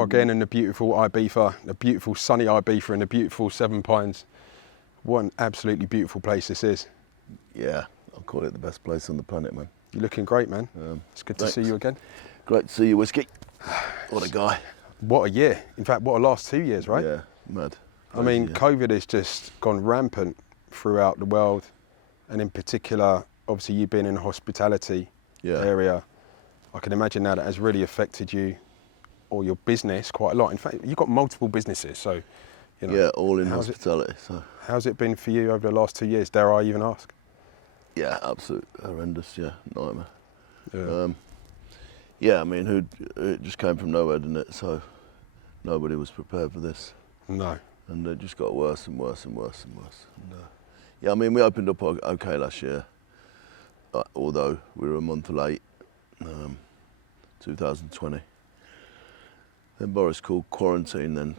are again in the beautiful Ibiza, the beautiful sunny Ibiza and the beautiful Seven Pines. What an absolutely beautiful place this is. Yeah, I'll call it the best place on the planet, man. You're looking great, man. It's good to see you again. Great to see you, Whsky. What a guy. What a year. In fact, what a last 2 years, right? Yeah, mad. I mean, COVID has just gone rampant throughout the world, and in particular, obviously you being in the hospitality area, I can imagine now that has really affected you or your business quite a lot. In fact, you've got multiple businesses, so you know. Yeah, all in hospitality. So how's it been for you over the last 2 years? Dare I even ask? yeah, absolute horrendous. Yeah, nightmare. Yeah. Yeah, I mean, it just came from nowhere, didn't it? So nobody was prepared for this. No. And it just got worse and worse and worse and worse. And, yeah, I mean, we opened up okay last year, although we were a month late, 2020. Then Boris called quarantine, then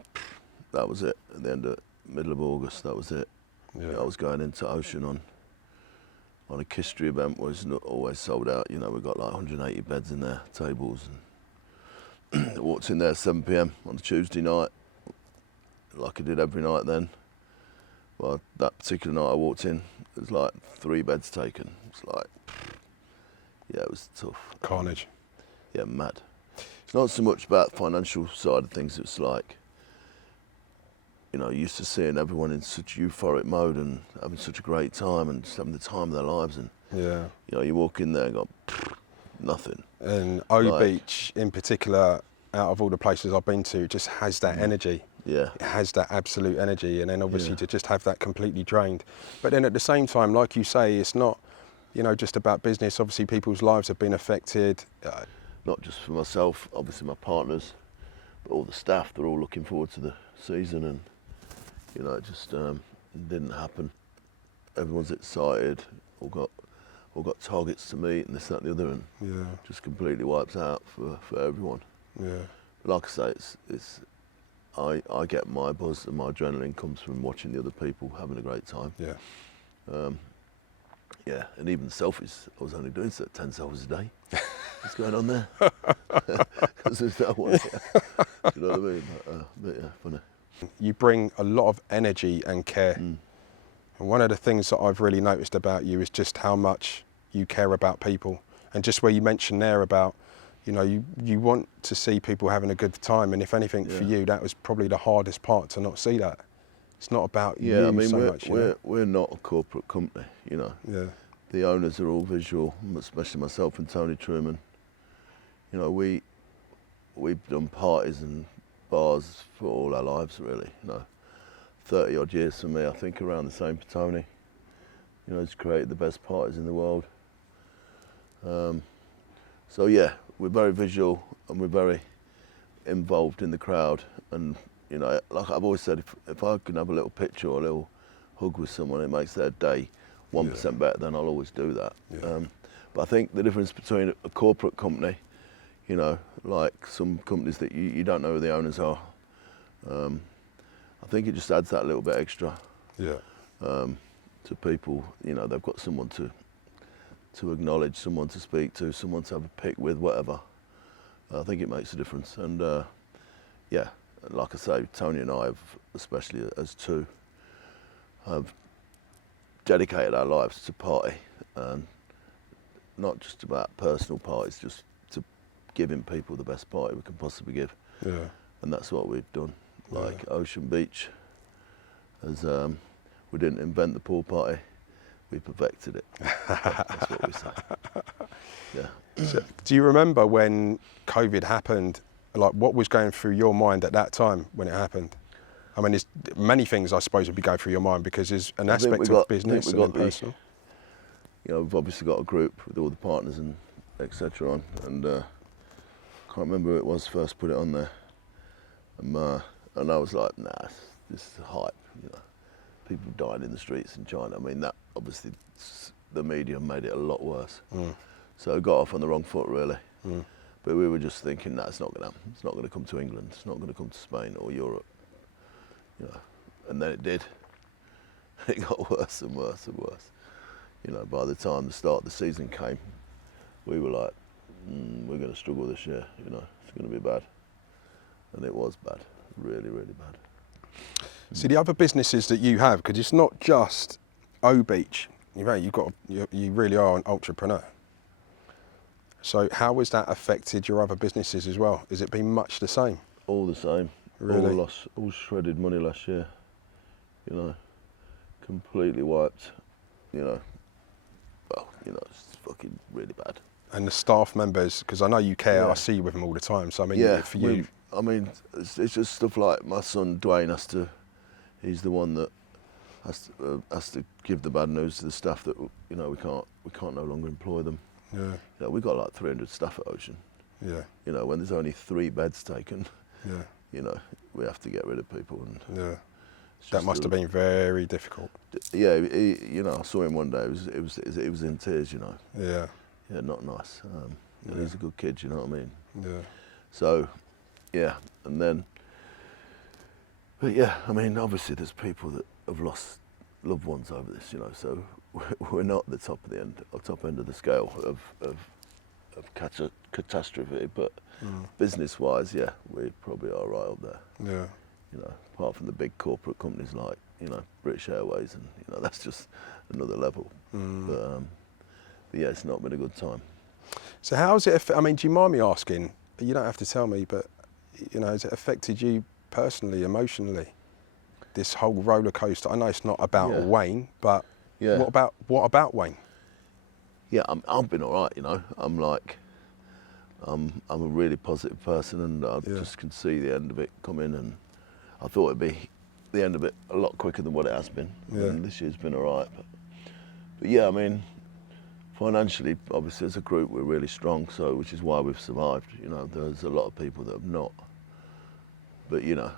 that was it. At the middle of August, that was it. Yeah. I was going into Ocean on a history event, was not always sold out. You know, we got like 180 beds in there, tables, and I walked in there at 7 p.m. on a Tuesday night, like I did every night then. Well, that particular night I walked in, it was like 3 beds taken. It's like, yeah, it was tough. Carnage. Yeah, mad. It's not so much about the financial side of things, it's like, you know, used to seeing everyone in such euphoric mode and having such a great time and just having the time of their lives, and yeah, you know, you walk in there and go, nothing. And O Beach in particular, out of all the places I've been to, just has that energy. Yeah. It has that absolute energy, and then obviously to just have that completely drained. But then at the same time, like you say, it's not, you know, just about business. Obviously people's lives have been affected. Not just for myself, obviously my partners, but all the staff, they're all looking forward to the season, and you know, it just didn't happen. Everyone's excited, all got targets to meet and this, that, and the other, and just completely wipes out for everyone. Yeah. Like I say, it's I get my buzz and my adrenaline comes from watching the other people having a great time. Yeah. Yeah, and even selfies, I was only doing 10 selfies a day. What's going on there? Because there's no one here. Do you know what I mean? But yeah, funny. You bring a lot of energy and care. And one of the things that I've really noticed about you is just how much you care about people. And just where you mentioned there about, you know, you want to see people having a good time. And if anything for you, that was probably the hardest part, to not see that. It's not about you I mean, so much. We're not a corporate company, you know. Yeah. The owners are all visual, especially myself and Tony Truman. You know, we've done parties and bars for all our lives, really. You know, 30 odd years for me, I think, around the same for Tony. You know, he's created the best parties in the world. So yeah, we're very visual and we're very involved in the crowd. And you know, like I've always said, if I can have a little picture or a little hug with someone, it makes their day 1% better, then I'll always do that. Yeah. But I think the difference between a corporate company, you know, like some companies that you don't know who the owners are, I think it just adds that little bit extra to people. You know, they've got someone to acknowledge, someone to speak to, someone to have a pick with, whatever. I think it makes a difference. And yeah, like I say, Tony and I have, especially as two, have dedicated our lives to party, and not just about personal parties, just to giving people the best party we can possibly give. Yeah. And that's what we've done. Like Ocean Beach, as we didn't invent the pool party, we perfected it. That's what we say. Yeah. So, do you remember when COVID happened? Like, what was going through your mind at that time when it happened? I mean, there's many things I suppose would be going through your mind, because there's an aspect of business and personal. You know, we've obviously got a group with all the partners and etc. on, and I can't remember who it was first put it on there, and I was like, nah, this is hype. You know, people died in the streets in China. I mean, that obviously the media made it a lot worse. So it got off on the wrong foot, really. But we were just thinking, nah, it's not going to happen. It's not going to come to England. It's not going to come to Spain or Europe. You know, and then it did. It got worse and worse and worse. You know, by the time the start of the season came, we were like, we're going to struggle this year. You know, it's going to be bad. and it was bad, really, really bad. See, the other businesses that you have, because it's not just O Beach. You really are an entrepreneur. So how has that affected your other businesses as well? Has it been much the same? All the same. Really? All shredded money last year. You know, completely wiped. You know, well, you know, it's fucking really bad. And the staff members, because I know you care, Yeah. I see you with them all the time. So I mean, Yeah, for you, it's just stuff like my son Dwayne he's the one that has to give the bad news to the staff that, you know, we can't no longer employ them. yeah, You know, we've got like 300 staff at Ocean. yeah, You know, when there's only 3 beds taken, yeah, you know, we have to get rid of people. And yeah. That must have been very difficult. Yeah, you know, I saw him one day. He was in tears. You know. Yeah, Yeah, not nice. Yeah. He's a good kid. You know what I mean? yeah, So, yeah, and then, but yeah, I mean, obviously there's people that have lost loved ones over this. You know, so we're not the top end of the scale of catastrophe, but business-wise, yeah, we probably are right up there. yeah. You know, apart from the big corporate companies like, you know, British Airways, and, you know, that's just another level. But yeah, it's not been a good time. So how's it, I mean, do you mind me asking, you don't have to tell me, but, you know, has it affected you personally, emotionally, this whole roller coaster? I know it's not about Yeah. Wayne, but Yeah. what about Wayne? Yeah, I've been all right, you know. I'm a really positive person, and I just can see the end of it coming, and I thought it'd be the end of it a lot quicker than what it has been. Yeah. And this year's been all right. But yeah, I mean, financially, obviously, as a group, we're really strong, so which is why we've survived. You know, there's a lot of people that have not. But, you know,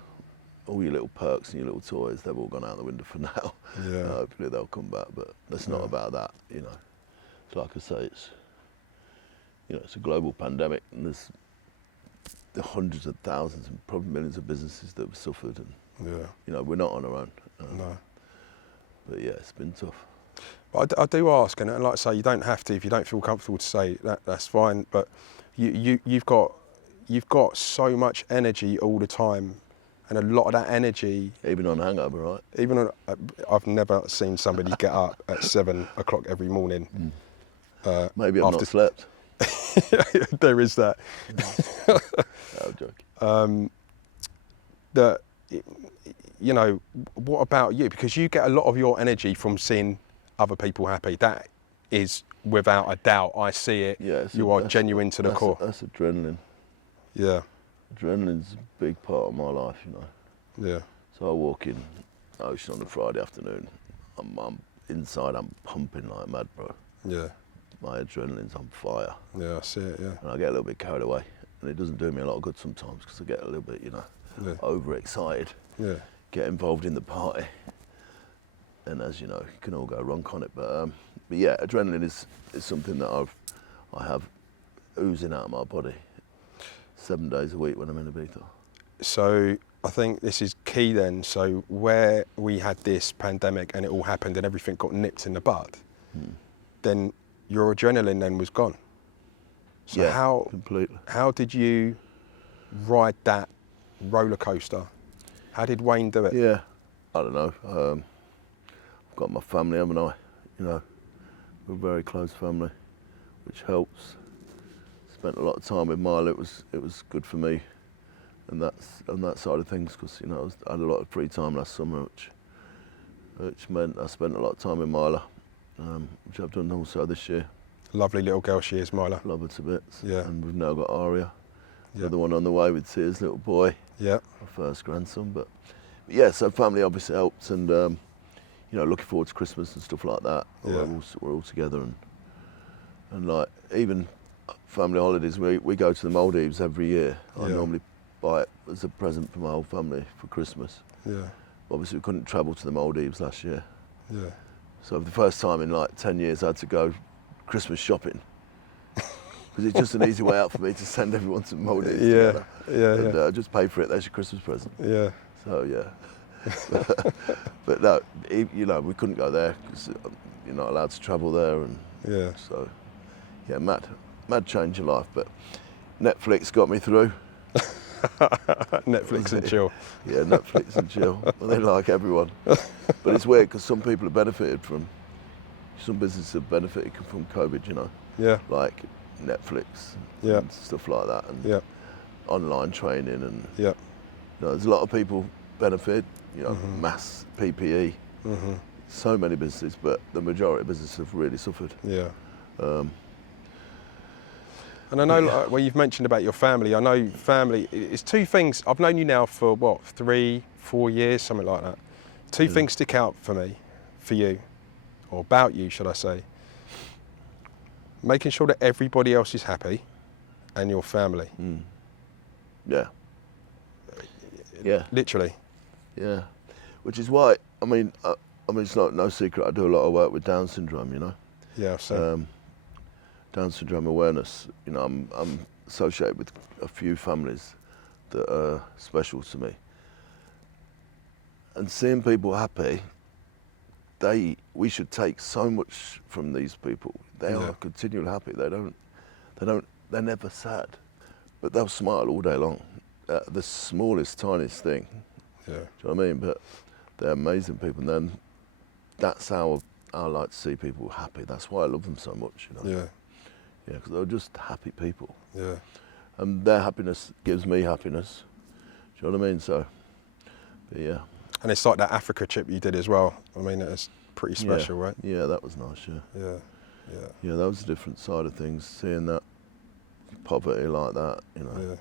all your little perks and your little toys, they've all gone out the window for now. Yeah. Hopefully they'll come back, but it's not about that, you know. So like I say, it's a global pandemic, and there's the hundreds of thousands and probably millions of businesses that have suffered, and you know, we're not on our own. No. But yeah, it's been tough. But I do ask, and like I say, you don't have to if you don't feel comfortable to say that. That's fine. But you've got so much energy all the time, and a lot of that energy. Even on hangover, right? Even on, I've never seen somebody get up at 7 o'clock every morning. Maybe I've not slept. There is that. No, I'm joking. That, you know, what about you? Because you get a lot of your energy from seeing other people happy. That is without a doubt. I see it. Yeah, you are genuine to the core. That's adrenaline. Yeah. Adrenaline's a big part of my life, you know. Yeah. So I walk in Ocean on a Friday afternoon. I'm inside. I'm pumping like mad, bro. Yeah. My adrenaline's on fire. Yeah, I see it. Yeah. And I get a little bit carried away, and it doesn't do me a lot of good sometimes because I get a little bit, you know, overexcited. Yeah. Get involved in the party, and as you know, you can all go wrong on it. But yeah, adrenaline is something that I have oozing out of my body 7 days a week when I'm in Ibiza. So I think this is key then. So where we had this pandemic and it all happened and everything got nipped in the bud, then your adrenaline then was gone. So yeah, completely. How did you ride that roller coaster? How did Wayne do it? Yeah, I don't know. I've got my family, haven't I? You know, we're a very close family, which helps. Spent a lot of time with Mila. It was good for me, and that's on that side of things, because you know I had a lot of free time last summer, which meant I spent a lot of time with Mila, which I've done also this year. Lovely little girl she is, Mila. Love her to bits. Yeah. And we've now got Aria, Yeah. another one on the way with Tia's little boy. Yeah. My first grandson. But yeah, so family obviously helped, and you know, looking forward to Christmas and stuff like that. Yeah. We're all together, and like even family holidays. We go to the Maldives every year. I normally buy it as a present for my whole family for Christmas. Yeah. Obviously, we couldn't travel to the Maldives last year. Yeah. So for the first time in like 10 years, I had to go Christmas shopping. Because it's just an easy way out for me to send everyone to the Maldives together. And just pay for it, that's your Christmas present. Yeah. So yeah. But no, you know, we couldn't go there because you're not allowed to travel there. And Yeah. so, yeah, mad change of life. But Netflix got me through. Netflix and chill. Yeah, Netflix and chill. Well, they like everyone. But it's weird because some people have benefited from, some businesses have benefited from COVID, you know. Yeah. Like Netflix Yeah. and stuff like that, and Yeah. online training, and Yeah. you know, there's a lot of people benefit, you know, Mhm. mass PPE, Mhm. so many businesses, but the majority of businesses have really suffered. Yeah. Um, And I know, yeah. like, well, you've mentioned about your family. I know family. It's two things. I've known you now for what, 3-4 years, something like that. Two things stick out for me, for you, or about you, should I say? Making sure that everybody else is happy, and your family. Yeah. Yeah. Literally. Yeah. Which is why, I mean, it's no secret. I do a lot of work with Down syndrome, you know. Yeah. So. Down syndrome awareness. You know, I'm associated with a few families that are special to me. And seeing people happy, we should take so much from these people. They Yeah. are continually happy. They're never sad, but they'll smile all day long. The smallest, tiniest thing. Yeah. Do you know what I mean? But they're amazing people. And then that's how I like to see people happy. That's why I love them so much. You know? Yeah. Yeah, because they're just happy people. Yeah. And their happiness gives me happiness. Do you know what I mean? So, but yeah. And it's like that Africa trip you did as well. I mean, it's pretty special, right? Yeah, that was nice, yeah. Yeah. Yeah. Yeah, that was a different side of things, seeing that poverty like that, you know. Yeah.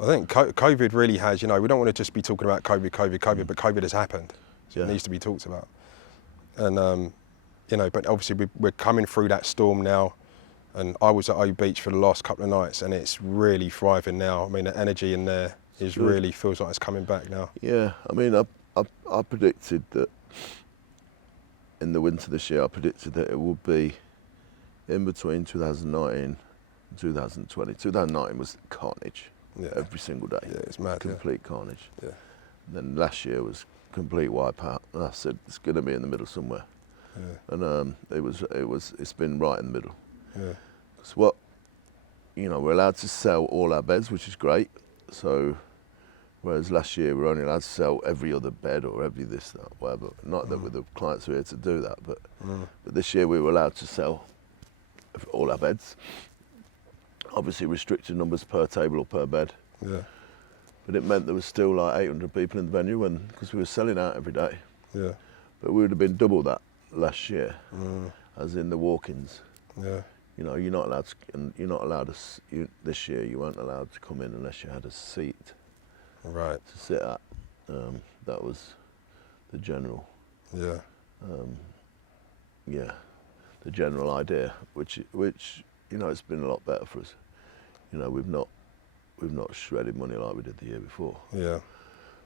I think COVID really has, you know, we don't want to just be talking about COVID, but COVID has happened. So Yeah. it needs to be talked about. And, you know, but obviously we're coming through that storm now. And I was at O Beach for the last couple of nights, and it's really thriving now. I mean, the energy in there is good. really feels like it's coming back now. Yeah, I mean, I predicted that in the winter this year, I predicted that it would be in between 2019 and 2020. 2019 was carnage. Yeah. Every single day. Yeah, it's mad. Complete carnage. Yeah. Then last year was complete wipeout, and I said it's going to be in the middle somewhere. Yeah. And it's been right in the middle. Yeah. So what, you know, we're allowed to sell all our beds, which is great. So, whereas last year we were only allowed to sell every other bed or every this, that, whatever. Not that with the clients who are here to do that, but this year we were allowed to sell all our beds. Obviously restricted numbers per table or per bed. Yeah. But it meant there was still like 800 people in the venue, and because we were selling out every day. Yeah. But we would have been double that last year, as in the walk-ins. Yeah. You know, you're not allowed to, and you're not allowed to. This year, you weren't allowed to come in unless you had a seat Right. to sit at. That was the general. Yeah. Yeah, the general idea, which you know, it's been a lot better for us. You know, we've not shredded money like we did the year before. Yeah.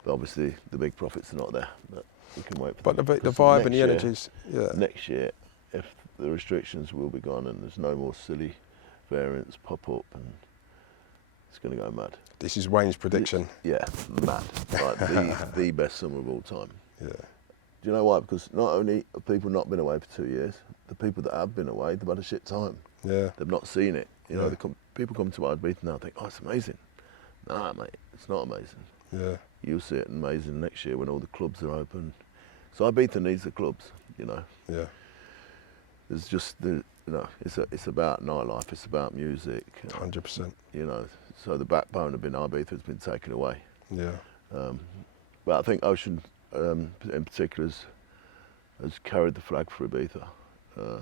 But obviously, the big profits are not there. But we can wait for But them. the vibe and the energies. Yeah. Next year, if the restrictions will be gone and there's no more silly variants pop up, and it's going to go mad. This is Wayne's prediction. Yeah, mad. Like the best summer of all time. Yeah. Do you know why? Because not only have people not been away for 2 years, the people that have been away, they've had a shit time. Yeah. They've not seen it. You know, Yeah. people come to Ibiza now and think, oh, it's amazing. Nah, mate, it's not amazing. Yeah. You'll see it amazing next year when all the clubs are open. So Ibiza needs the clubs, you know. Yeah. There's just, it's about nightlife, it's about music. 100%. You know, so the backbone of Ibiza has been taken away. Yeah. But I think Ocean, in particular, has carried the flag for Ibiza. I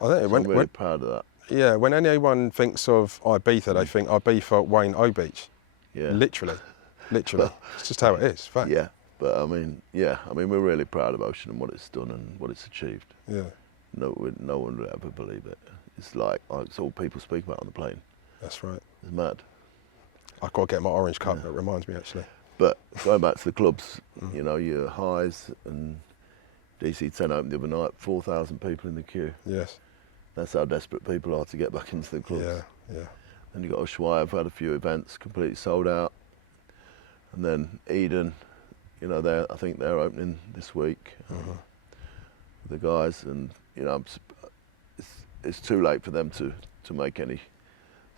think So I'm really proud of that. Yeah, when anyone thinks of Ibiza, they think Ibiza, Wayne, O Beach. Yeah. Literally. It's just how it is. Fact. Yeah, but I mean, we're really proud of Ocean and what it's done and what it's achieved. Yeah. No one would ever believe it. It's like, it's all people speak about on the plane. That's right. It's mad. I've got to get my orange cup. That reminds me, actually. But going back to the clubs, you know, your Highs and DC10 opened the other night, 4,000 people in the queue. Yes. That's how desperate people are to get back into the clubs. Yeah. Yeah. Then you've got Whsky, I've had a few events completely sold out. And then Eden, you know, I think they're opening this week. The guys, and you know, it's too late for them to make any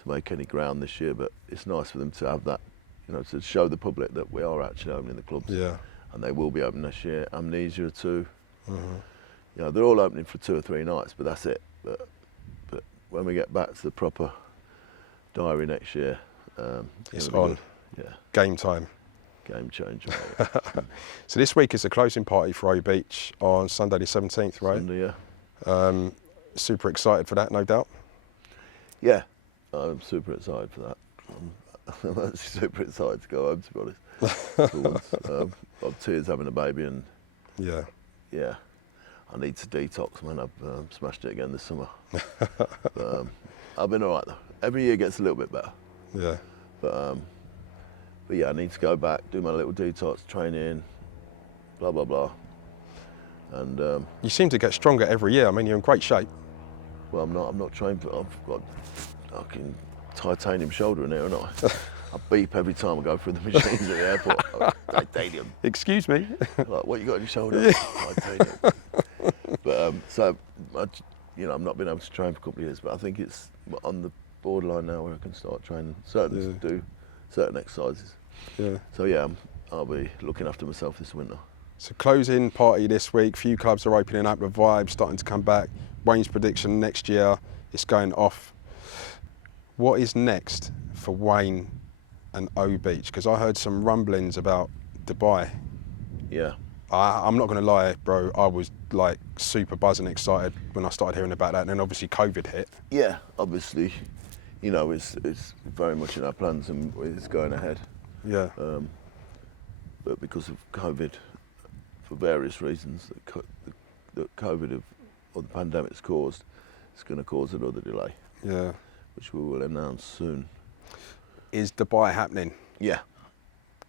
make any ground this year, but it's nice for them to have that, you know, to show the public that we are actually opening the clubs. Yeah. And they will be open this year. Amnesia too. Mm-hmm. You know, they're all opening for 2 or 3 nights, but that's it. But when we get back to the proper diary next year, it's on. Good. Yeah. Game time. Game changer. So this week is the closing party for O Beach on Sunday the 17th, right? Sunday, yeah. Super excited for that, no doubt. Yeah, I'm super excited for that. I'm actually super excited to go home, to be honest. For once. I'm tears having a baby, and yeah, I need to detox, man. I've smashed it again this summer. But, I've been all right though. Every year gets a little bit better. Yeah. But yeah, I need to go back, do my little detox, training, blah blah blah. And you seem to get stronger every year. I mean, you're in great shape. well, I'm not trained for. I've got fucking titanium shoulder in here, and I beep every time I go through the machines at the airport. Titanium. Excuse me. Like, what you got on your shoulder? Titanium. But so, I've not been able to train for a couple of years, but I think it's on the borderline now where I can start training. Do certain exercises. Yeah. So yeah, I'll be looking after myself this winter. So closing party this week. Few clubs are opening up. The vibe starting to come back. Wayne's prediction next year, it's going off. What is next for Wayne and O Beach? Because I heard some rumblings about Dubai. Yeah. I'm not going to lie, bro. I was like super buzzing excited when I started hearing about that, and then obviously COVID hit. Yeah, obviously, you know, it's very much in our plans and it's going ahead. Yeah. But because of COVID, for various reasons that COVID or the pandemic's caused, it's going to cause another delay. Yeah. Which we will announce soon. Is Dubai happening? Yeah.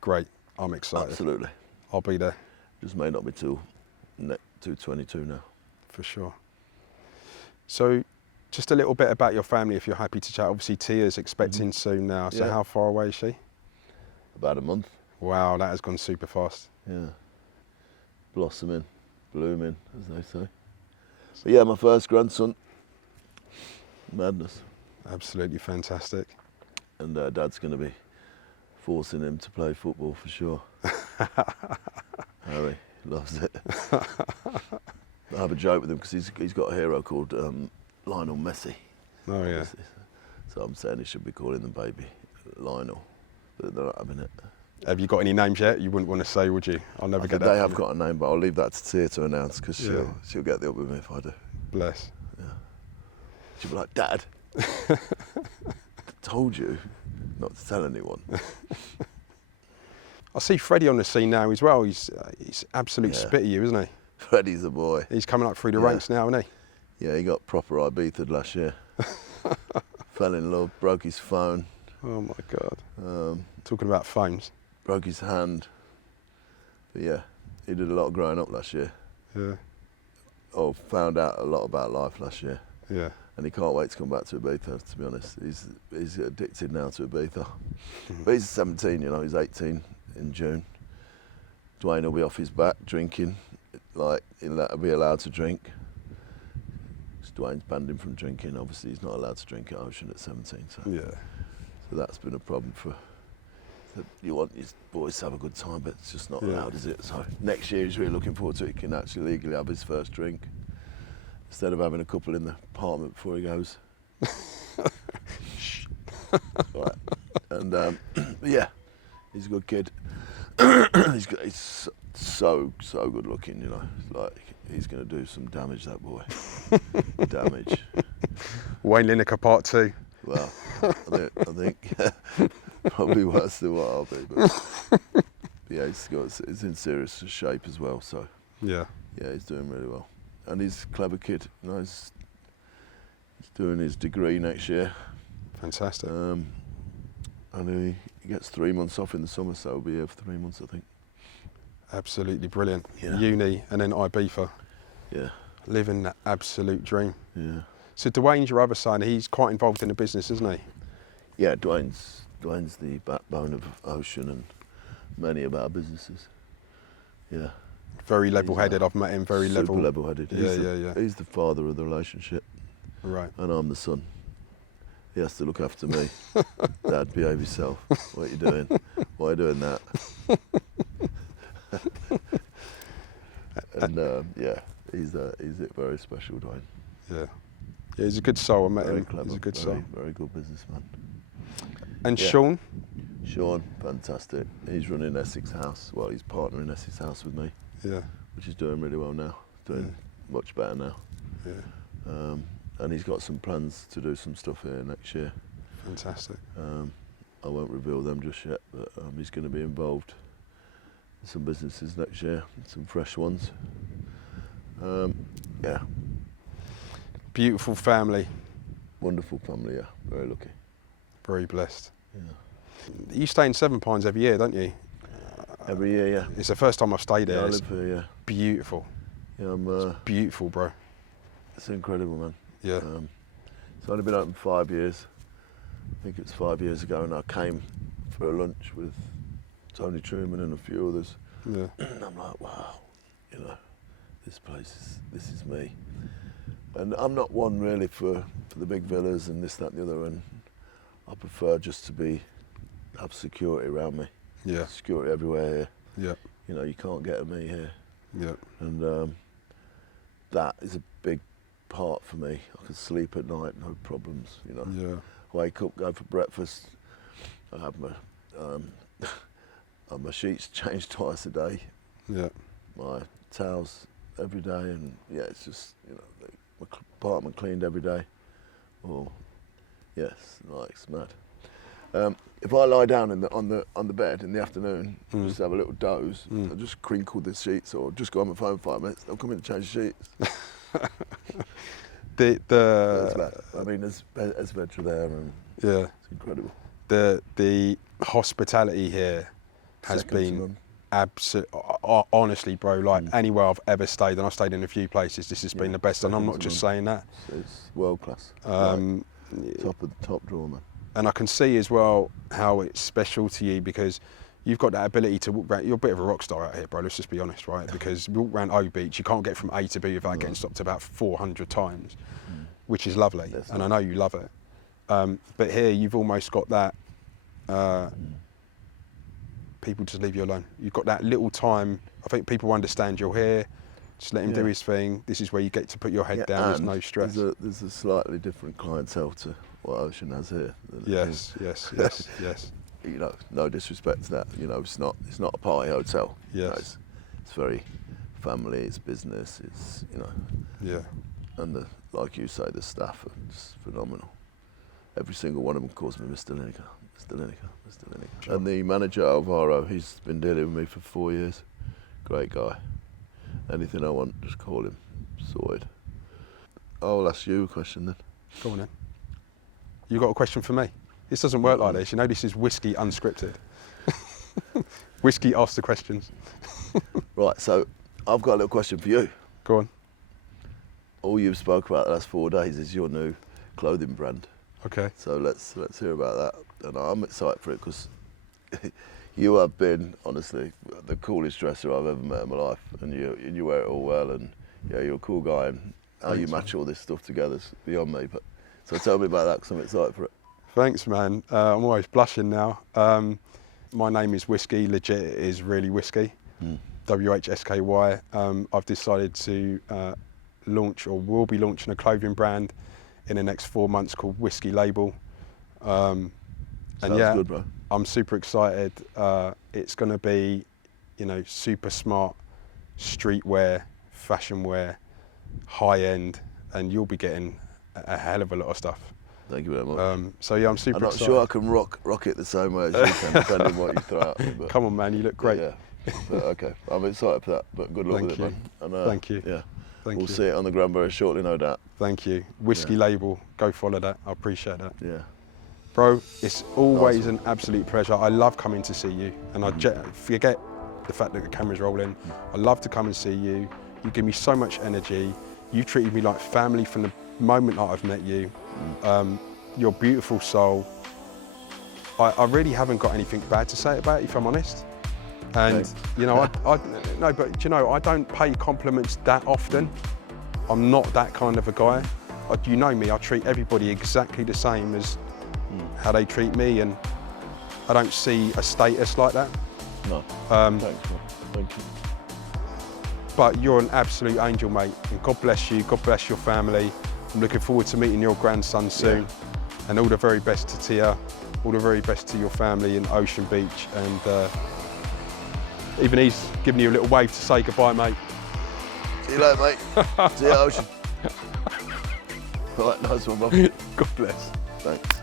Great. I'm excited. Absolutely. I'll be there. Just may not be till 2022 now. For sure. So, just a little bit about your family, if you're happy to chat. Obviously, Tia's expecting soon now. So, how far away is she? About a month. Wow, that has gone super fast. Yeah. Blossoming, blooming, as they say. But yeah, my first grandson. Madness. Absolutely fantastic. And Dad's going to be forcing him to play football for sure. Harry loves it. I have a joke with him because he's got a hero called Lionel Messi. Oh yeah. So I'm saying he should be calling the baby Lionel, but they're not having it. Have you got any names yet? You wouldn't want to say, would you? I'll never get that. They have got a name, but I'll leave that to Tia to announce because she'll get the up with me if I do. Bless. Yeah. She'll be like, Dad, I told you not to tell anyone. I see Freddie on the scene now as well. He's absolute spit at you, isn't he? Freddie's a boy. He's coming up through the ranks now, isn't he? Yeah, he got proper Ibiza'd last year. Fell in love, broke his phone. Oh my God. Talking about phones. Broke his hand. But yeah, he did a lot of growing up last year. Yeah. Oh, found out a lot about life last year. Yeah. And he can't wait to come back to Ibiza, to be honest. He's addicted now to Ibiza. But he's 17, you know, he's 18 in June. Dwayne will be off his back drinking, like he'll be allowed to drink. Dwayne's banned him from drinking. Obviously, he's not allowed to drink at Ocean at 17. So, yeah. So that's been a problem for. You want your boys to have a good time, but it's just not allowed, is it? So next year he's really looking forward to it. He can actually legally have his first drink instead of having a couple in the apartment before he goes. Right. And yeah, he's a good kid. he's so good looking, you know. It's like he's going to do some damage, that boy. Damage. Wayne Lineker Part 2. Well, I think probably worse than what I'll be. But yeah, he's in serious shape as well. So yeah, he's doing really well, and he's a clever kid. You know, he's doing his degree next year. Fantastic. And he gets 3 months off in the summer, so he'll be here for 3 months, I think. Absolutely brilliant. Yeah. Uni and then Ibiza. Yeah. Living that absolute dream. Yeah. So Dwayne's your other son. He's quite involved in the business, isn't he? Yeah, Dwayne's the backbone of Ocean and many of our businesses. Yeah. Very level-headed. I've met him. Very super level-headed. Yeah. He's the father of the relationship. Right. And I'm the son. he has to look after me. Dad, behave yourself. What are you doing? Why are you doing that? And yeah, he's a very special Dwayne. Yeah, he's a good soul. I met Very him. clever, He's a good very, soul. very good businessman. And Yeah. Sean? Sean, fantastic. He's running Essex House. Well, he's partnering Essex House with me. Yeah. Which is doing really well now. Doing much better now. Yeah. And he's got some plans to do some stuff here next year. Fantastic. I won't reveal them just yet, but he's going to be involved in some businesses next year, some fresh ones. Yeah. Beautiful family. Wonderful family, yeah. Very lucky. Very blessed. Yeah. You stay in Seven Pines every year, don't you? Every year, yeah. It's the first time I've stayed there. Yeah, I It's live here, yeah. beautiful. Yeah, It's beautiful, bro. it's incredible, man. Yeah. It's only been open 5 years. I think it was 5 years ago, and I came for a lunch with Tony Truman and a few others. Yeah. And I'm like, wow, you know, this is me. And I'm not one really for the big villas and this, that, and the other. And I prefer just to have security around me. Yeah. Security everywhere here. Yeah. You know, you can't get at me here. Yeah. And that is a big part for me. I can sleep at night, no problems. You know. Yeah. Wake up, go for breakfast. I have my sheets changed twice a day. Yeah. My towels every day, and yeah, it's just, you know, my apartment cleaned every day. Oh, yes, like it's mad. If I lie down on the bed in the afternoon, just have a little doze, I just crinkle the sheets or just go on my phone 5 minutes. They'll come in and change the sheets. I mean, there's Vedra there, and yeah, it's incredible. The hospitality here has been absolute. Honestly, bro, like anywhere I've ever stayed, and I've stayed in a few places, this has been the best. And I'm not just saying that. It's world class. Top drawer, man. And I can see as well how it's special to you because you've got that ability to walk around. You're a bit of a rock star out here, bro. Let's just be honest, right? Because you walk around O Beach, you can't get from A to B without getting stopped about 400 times, which is lovely, and I know you love it. But here, you've almost got that. People just leave you alone. You've got that little time. I think people understand you're here. Just let him do his thing. This is where you get to put your head down. There's no stress. There's a slightly different clientele to what Ocean has here. Yes. You know, no disrespect to that. You know, it's not a party hotel. Yes. You know, it's very family. It's business. It's, you know. Yeah. And like you say, the staff are just phenomenal. Every single one of them calls me Mr. Lineker, Mr. Lineker, Mr. Lineker. Sure. And the manager, Alvaro, he's been dealing with me for 4 years. Great guy. Anything I want, just call him. Sorted. I'll ask you a question then. Go on then. You got a question for me? This doesn't work like this. You know, this is Whsky Unscripted. Whsky asks the questions. Right, so I've got a little question for you. Go on. All you've spoke about the last 4 days is your new clothing brand. Okay. So let's hear about that. And I'm excited for it because you have been, honestly, the coolest dresser I've ever met in my life. And you wear it all well, and yeah, you're a cool guy. And how you match all this stuff together is beyond me. But so tell me about that because I'm excited for it. Thanks, man. I'm always blushing now. My name is Whsky. Legit, it is really Whsky. Whsky. I've decided to launch, or will be launching, a clothing brand in the next 4 months called Whsky Label. Sounds good, bro. I'm super excited. It's going to be, you know, super smart streetwear, fashion wear, high end, and you'll be getting a hell of a lot of stuff. Thank you very much. So yeah, I'm super excited. I'm not sure I can rock it the same way as you can, depending on what you throw out. But, come on, man, you look great. Yeah, but okay, I'm excited for that. But good luck with it, man. And, Thank you. Yeah, we'll see it on the ground very shortly, no doubt. Thank you. Whsky Label, go follow that. I appreciate that. Yeah. Bro, it's always an absolute pleasure. I love coming to see you, and I forget the fact that the camera's rolling. I love to come and see you. You give me so much energy. You treated me like family from the moment that I've met you. You're a beautiful soul. I really haven't got anything bad to say about you, if I'm honest. And you know, no, but you know, I don't pay compliments that often. I'm not that kind of a guy. You know me, I treat everybody exactly the same as how they treat me, and I don't see a status like that. No. Thanks, mate. Thank you. But you're an absolute angel, mate, and God bless you, God bless your family. I'm looking forward to meeting your grandson soon, and all the very best to Tia, all the very best to your family in Ocean Beach, and even he's giving you a little wave to say goodbye, mate. See you later, mate. See you, Ocean. All right, nice one, Bob. God bless. Thanks.